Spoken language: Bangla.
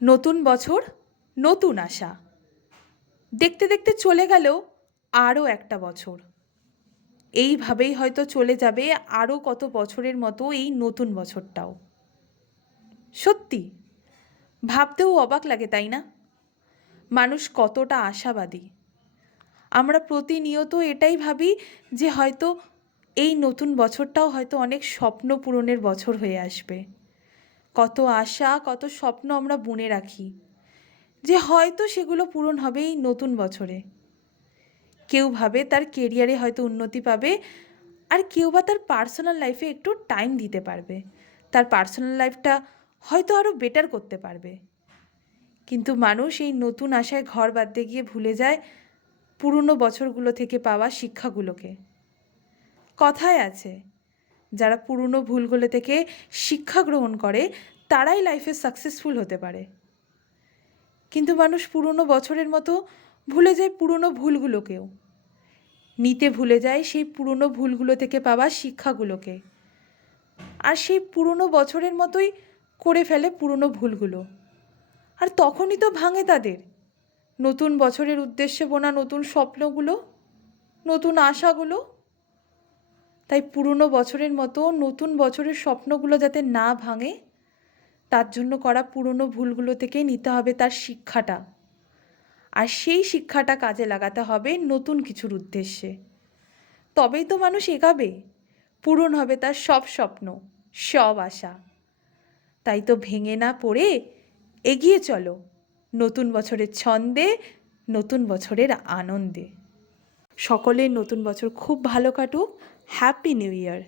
নতুন বছর, নতুন আশা। দেখতে দেখতে চলে গেল আরও একটা বছর। এইভাবেই হয়তো চলে যাবে আরও কত বছরের মতো এই নতুন বছরটাও। সত্যি ভাবতেও অবাক লাগে, তাই না? মানুষ কতটা আশাবাদী। আমরা প্রতিনিয়ত এটাই ভাবি যে হয়তো এই নতুন বছরটাও হয়তো অনেক স্বপ্ন পূরণের বছর হয়ে আসবে। কত আশা, কত স্বপ্ন আমরা বুনে রাখি যে হয়তো সেগুলো পূরণ হবে এই নতুন বছরে। কেউ ভাবে তার কেরিয়ারে হয়তো উন্নতি পাবে, আর কেউ বা তার পার্সোনাল লাইফে একটু টাইম দিতে পারবে, তার পার্সোনাল লাইফটা হয়তো আরও বেটার করতে পারবে। কিন্তু মানুষ এই নতুন আশায় ঘর বাঁধতে গিয়ে ভুলে যায় পুরনো বছরগুলো থেকে পাওয়া শিক্ষাগুলোকে। কথায় আছে, যারা পুরনো ভুলগুলো থেকে শিক্ষা গ্রহণ করে তারাই লাইফে সাকসেসফুল হতে পারে। কিন্তু মানুষ পুরনো বছরের মতো ভুলে যায় পুরনো ভুলগুলোকেও, নিতে ভুলে যায় সেই পুরনো ভুলগুলো থেকে পাওয়া শিক্ষাগুলোকে, আর সেই পুরনো বছরের মতোই করে ফেলে পুরনো ভুলগুলো। আর তখনই তো ভাঙে তাদের নতুন বছরের উদ্দেশ্যে বোনা নতুন স্বপ্নগুলো, নতুন আশাগুলো। তাই পুরনো বছরের মতো নতুন বছরের স্বপ্নগুলো যাতে না ভাঙে, তার জন্য করা পুরনো ভুলগুলো থেকে নিতে হবে তার শিক্ষাটা, আর সেই শিক্ষাটা কাজে লাগাতে হবে নতুন কিছুর উদ্দেশ্যে। তবেই তো মানুষ এগাবে, পূরণ হবে তার সব স্বপ্ন, সব আশা। তাই তো ভেঙে না পড়ে এগিয়ে চলো নতুন বছরের ছন্দে, নতুন বছরের আনন্দে। সকলের নতুন বছর খুব ভালো কাটুক। Happy new year.